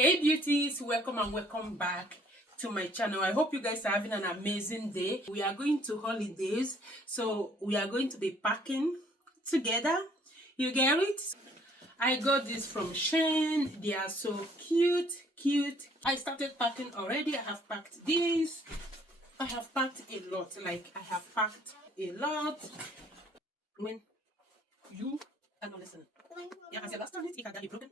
Hey beauties, welcome and welcome back to my channel. I hope you guys are having an amazing day. We are going to holidays, so we are going to be packing together. You get it? I got this from Shein. They are so cute. I started packing already. I have packed this. I have packed a lot. I have packed a lot. When you cannot listen. Yeah, as your last time it can be broken.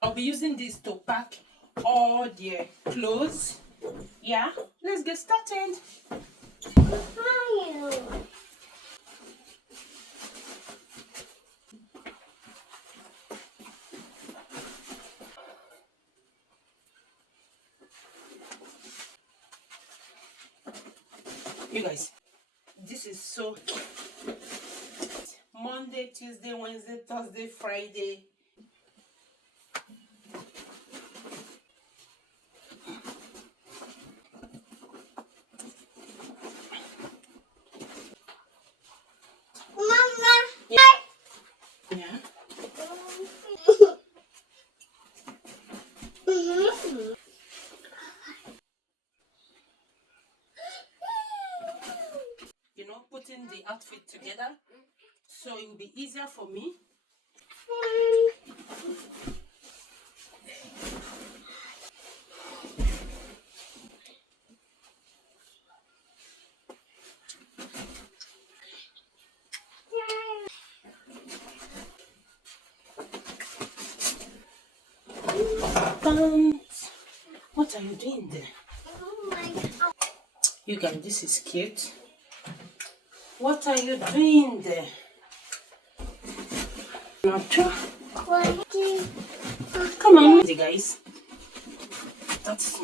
I'll be using this to pack all their clothes. Yeah, let's get started. You guys, this is so Monday, Tuesday, Wednesday, Thursday, Friday. Yeah. You know, putting the outfit together so it will be easier for me. What are you doing there? You guys, this is cute. What are you doing there? Not true. Come on, guys. That's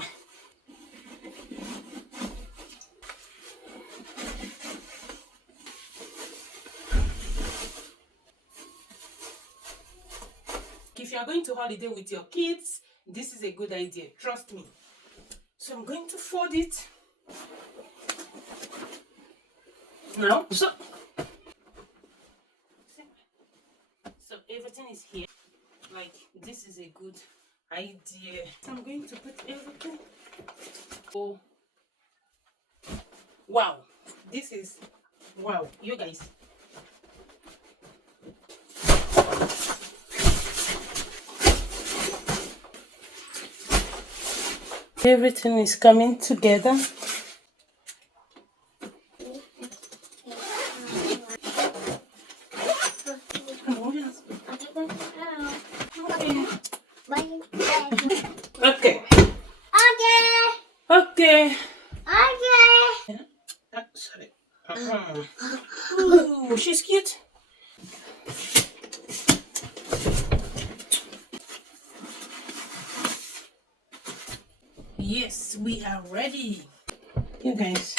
if you are going to holiday with your kids, this is a good idea. Trust me. So I'm going to fold it now. So everything is here. This is a good idea. So I'm going to put everything. Oh, wow! This is wow, you guys. Everything is coming together. Okay. Sorry. Ooh, she's cute. Yes, we are ready. You guys,